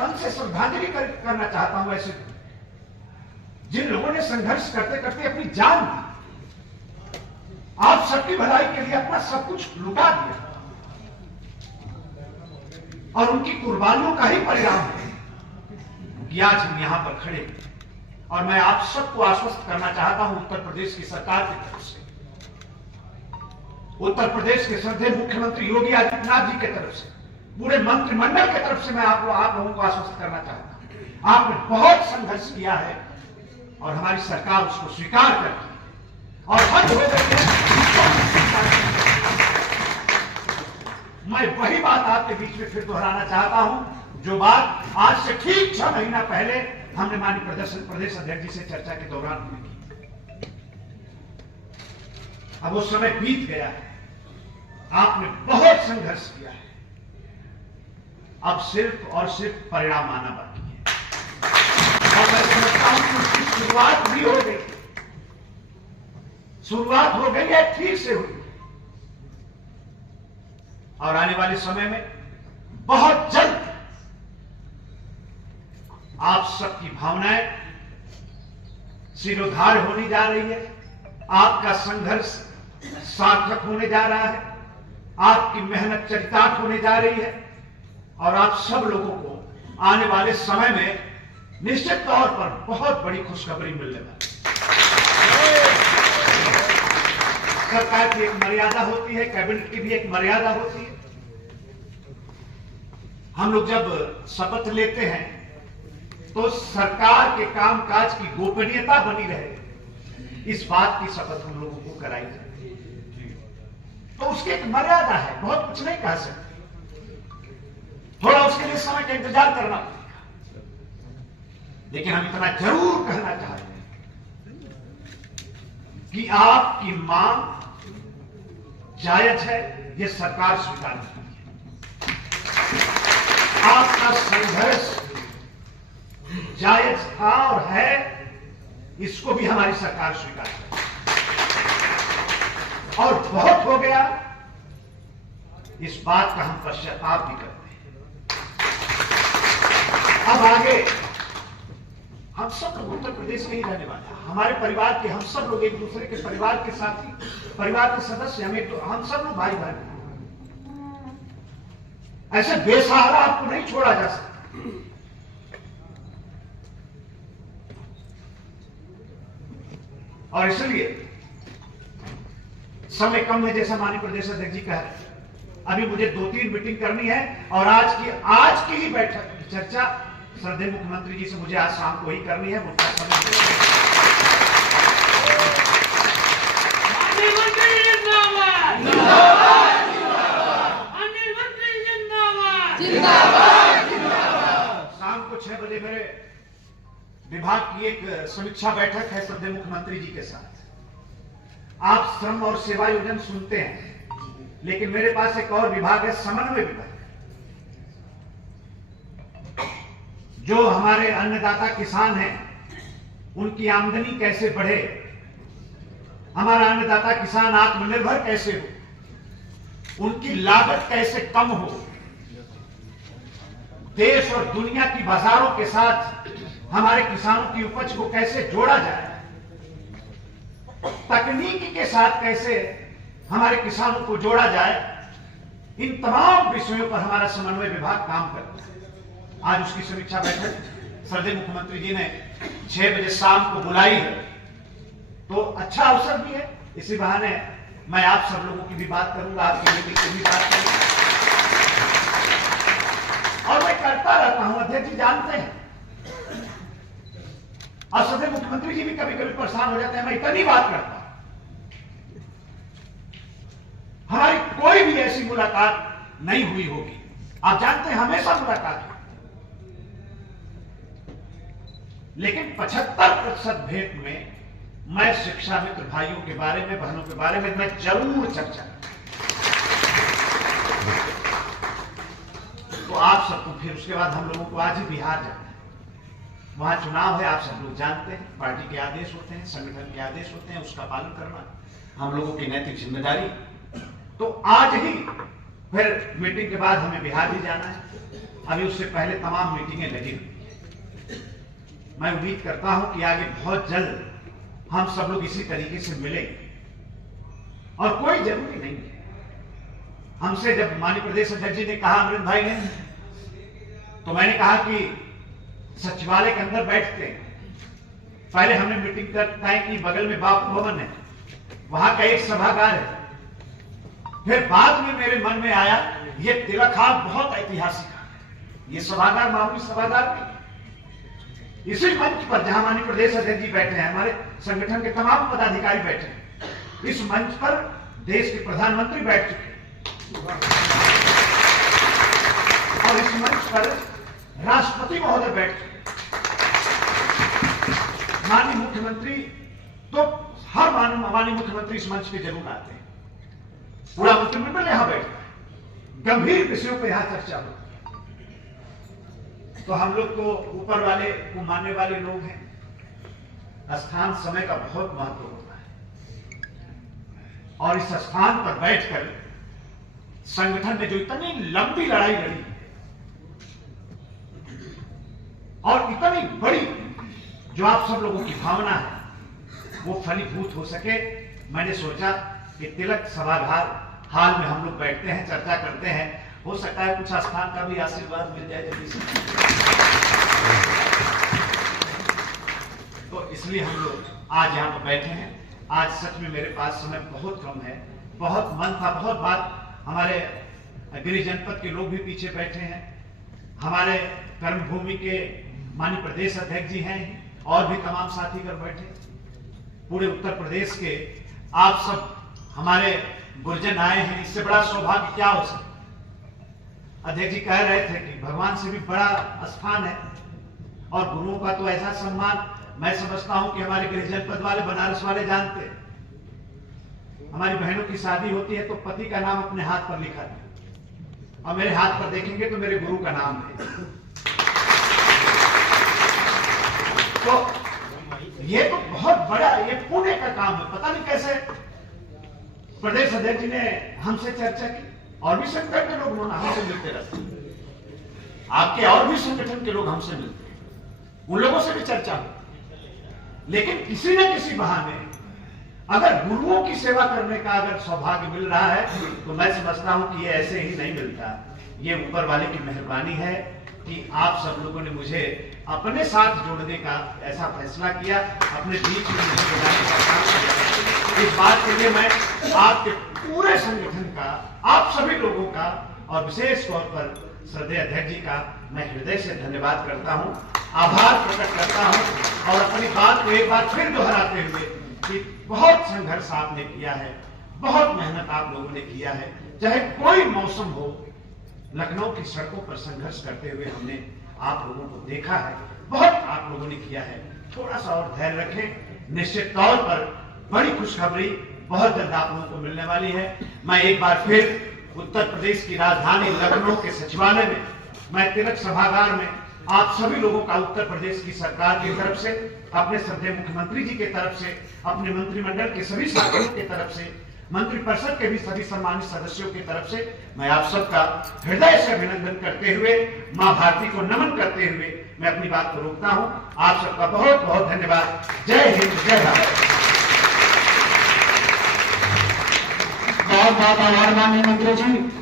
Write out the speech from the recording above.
मन से श्रद्धांजलि करना चाहता हूं ऐसे जिन लोगों ने संघर्ष करते करते अपनी जान दी, आप सबकी भलाई के लिए अपना सब कुछ लुटा दिया, और उनकी कुर्बानियों का ही परिणाम है कि आज हम यहां पर खड़े हैं। और मैं आप सबको आश्वस्त करना चाहता हूं उत्तर प्रदेश की सरकार की तरफ से, उत्तर प्रदेश के श्रद्धेय मुख्यमंत्री योगी आदित्यनाथ जी की तरफ से, पूरे मंत्रिमंडल की तरफ से मैं आप लोगों को आश्वस्त करना चाहता हूं। आपने बहुत संघर्ष किया है और हमारी सरकार उसको स्वीकार करती है और हद हो गई है। मैं वही बात आपके बीच में फिर दोहराना चाहता हूं जो बात आज से ठीक 6 महीना पहले हमने माननीय प्रदेश अध्यक्ष जी से चर्चा के दौरान की। अब वो समय बीत गया है, आपने बहुत संघर्ष किया है, अब सिर्फ और सिर्फ परिणाम आना बाकी है। और मैं समझता हूं कि उसकी शुरुआत भी हो गई, शुरुआत हो गई है, ठीक से हुई, और आने वाले समय में बहुत जल्द आप सबकी भावनाएं सिरोधार होने जा रही है, आपका संघर्ष सार्थक होने जा रहा है, आपकी मेहनत चरितार्थ होने जा रही है, और आप सब लोगों को आने वाले समय में निश्चित तौर पर बहुत बड़ी खुशखबरी मिलने वाली है। सरकार की एक मर्यादा होती है, कैबिनेट की भी एक मर्यादा होती है। हम लोग जब शपथ लेते हैं तो सरकार के कामकाज की गोपनीयता बनी रहे, इस बात की शपथ हम लोगों को कराई जाती है। तो उसकी एक मर्यादा है, बहुत कुछ नहीं कह सकते, थोड़ा उसके लिए समय का इंतजार करना पड़ेगा, लेकिन हम इतना जरूर कहना चाहते हैं कि आपकी मांग जायज है, यह सरकार स्वीकार करती है। आपका संघर्ष जायज था और है, इसको भी हमारी सरकार स्वीकार करती है। और बहुत हो गया, इस बात का हम पश्चाताप भी करते हैं। अब आगे हम सब लोग उत्तर प्रदेश के ही रहने वाले हैं, हमारे परिवार के हम सब लोग एक दूसरे के परिवार के साथी, परिवार के सदस्य, हम सब लोग भाई भाई, ऐसे बेसहारा आपको नहीं छोड़ा जा सकता। और इसलिए समय कम है, जैसा माननीय प्रदेश अध्यक्ष जी कह रहे हैं, अभी मुझे 2-3 मीटिंग करनी है, और आज की ही बैठक की चर्चा श्रद्धेय मुख्यमंत्री जी से मुझे आज शाम को ही करनी है। मुद्दा शाम को 6 बजे मेरे विभाग की एक समीक्षा बैठक है श्रद्धेय मुख्यमंत्री जी के साथ। आप श्रम और सेवा योजन सुनते हैं, लेकिन मेरे पास एक और विभाग है, समन्वय विभाग, जो हमारे अन्नदाता किसान हैं उनकी आमदनी कैसे बढ़े, हमारा अन्नदाता किसान आत्मनिर्भर कैसे हो, उनकी लागत कैसे कम हो, देश और दुनिया की बाजारों के साथ हमारे किसानों की उपज को कैसे जोड़ा जाए, तकनीकी के साथ कैसे हमारे किसानों को जोड़ा जाए, इन तमाम विषयों पर हमारा समन्वय विभाग काम करता है। आज उसकी समीक्षा बैठक श्रद्धेय मुख्यमंत्री जी ने 6 बजे शाम को बुलाई है, तो अच्छा अवसर भी है, इसी बहाने मैं आप सब लोगों की भी बात करूंगा, आपकी बेटी की भी बात करूंगा, और मैं करता रहता हूं, अध्यक्ष जी जानते हैं, और श्रद्धेय मुख्यमंत्री जी भी कभी कभी परेशान हो जाते हैं, मैं इतनी बात करता हूं। हमारी कोई भी ऐसी मुलाकात नहीं हुई होगी, आप जानते हैं हमेशा मुलाकात है, लेकिन 75% भेंट में मैं शिक्षा मित्र भाइयों के बारे में, बहनों के बारे में मैं जरूर चर्चा तो आप सबको, फिर उसके बाद हम लोगों को आज ही बिहार जाना है, वहां चुनाव है, आप सब लोग जानते हैं, पार्टी के आदेश होते हैं, संगठन के आदेश होते हैं, उसका पालन करना हम लोगों की नैतिक जिम्मेदारी। तो आज ही फिर मीटिंग के बाद हमें बिहार भी जाना है। अभी उससे पहले तमाम मीटिंगें लगी हुई। मैं उम्मीद करता हूं कि आगे बहुत जल्द हम सब लोग इसी तरीके से मिलेंगे। और कोई जरूरी नहीं है, हमसे जब माननीय प्रदेश अध्यक्ष जी ने कहा, अमरिंदर भाई ने, तो मैंने कहा कि सचिवालय के अंदर बैठते हैं। पहले हमने मीटिंग तय की, बगल में बापू भवन है, वहां का एक सभागार है। फिर बाद में मेरे मन में आया ये तिलक हाट बहुत ऐतिहासिक है, ये सभागार मामूली सभागार नहीं। इसी मंच पर जहां माननीय प्रदेश अध्यक्ष जी बैठे हैं, हमारे संगठन के तमाम पदाधिकारी बैठे हैं, इस मंच पर देश के प्रधानमंत्री बैठ चुके हैं और इस मंच पर राष्ट्रपति महोदय बैठ चुके। माननीय मुख्यमंत्री तो हर माननीय मुख्यमंत्री इस मंच पे जरूर आते हैं। पूरा मंत्रिमंडल यहां बैठता है, गंभीर विषयों पर यहां चर्चा होती है। तो हम लोग तो ऊपर वाले को मानने वाले लोग हैं, स्थान समय का बहुत महत्व होता है। और इस स्थान पर बैठकर संगठन ने जो इतनी लंबी लड़ाई लड़ी और इतनी बड़ी जो आप सब लोगों की भावना है वो फलीभूत हो सके, मैंने सोचा कि तिलक सभागार हाल में हम लोग बैठते हैं, चर्चा करते हैं। हो सकता है कुछ स्थान का भी आशीर्वाद मिल जाए जल्दी से। तो इसलिए हम लोग आज यहाँ पर बैठे हैं। आज सच में मेरे पास समय बहुत कम है, बहुत मन था, बहुत बात। हमारे गिरिजन जनपद के लोग भी पीछे बैठे हैं, हमारे कर्मभूमि के माननीय प्रदेश अध्यक्ष जी हैं और भी तमाम साथी कर बैठे। पूरे उत्तर प्रदेश के आप सब हमारे गुरजन आए हैं, इससे बड़ा सौभाग्य क्या हो सकता। अध्यक्ष जी कह रहे थे कि भगवान से भी बड़ा स्थान है और गुरुओं का तो ऐसा सम्मान मैं समझता हूं कि हमारे गिरिजन जनपद वाले, बनारस वाले जानते हैं। हमारी बहनों की शादी होती है तो पति का नाम अपने हाथ पर लिखा है और मेरे हाथ पर देखेंगे तो मेरे गुरु का नाम है। तो ये तो बहुत बड़ा, ये पुण्य का काम है। पता नहीं कैसे प्रदेश अध्यक्ष जी ने हमसे चर्चा की और भी संगठन के लोग हमसे मिलते रहते हैं, आपके और भी संगठन के लोग हमसे मिलते हैं, उन लोगों से भी चर्चा हो। लेकिन किसी न किसी बहाने अगर गुरुओं की सेवा करने का अगर सौभाग्य मिल रहा है तो मैं समझता हूं कि ये ऐसे ही नहीं मिलता। ये ऊपर वाले की मेहरबानी है कि आप सब लोगों ने मुझे अपने साथ जोड़ने का ऐसा फैसला किया, अपने बीच में मुझे जोड़ने का काम किया। इस बात के लिए मैं आपके पूरे संगठन का, आप सभी लोगों का और विशेष तौर पर श्रद्धेय अध्यक्ष जी का मैं हृदय से धन्यवाद करता हूं, आभार प्रकट करता हूं। और अपनी बात को एक बार फिर दोहराते हुए कि बहुत संघर्ष आपने किया है, बहुत मेहनत आप लोगों ने किया है, चाहे कोई मौसम हो, लखनऊ की सड़कों पर संघर्ष करते हुए हमने आप लोगों को देखा है, बहुत आप लोगों ने किया है। थोड़ा सा और धैर्य रखें, निश्चित तौर पर बड़ी खुशखबरी बहुत जल्द आप लोगों को मिलने वाली है। मैं एक बार फिर उत्तर प्रदेश की राजधानी लखनऊ के सचिवालय में, मैं तिलक सभागार में आप सभी लोगों का उत्तर प्रदेश की सरकार की तरफ से, अपने श्रद्धेय मुख्यमंत्री जी की तरफ से, अपने मंत्रिमंडल के सभी साथियों की तरफ से, मंत्रिपरिषद के भी सभी सम्मानित सदस्यों की तरफ से मैं आप सबका हृदय से अभिनंदन करते हुए, मां भारती को नमन करते हुए मैं अपनी बात को रोकता हूं। आप सबका बहुत बहुत धन्यवाद। जय हिंद, जय भारत। बहुत बहुत आभार माननीय मंत्री जी।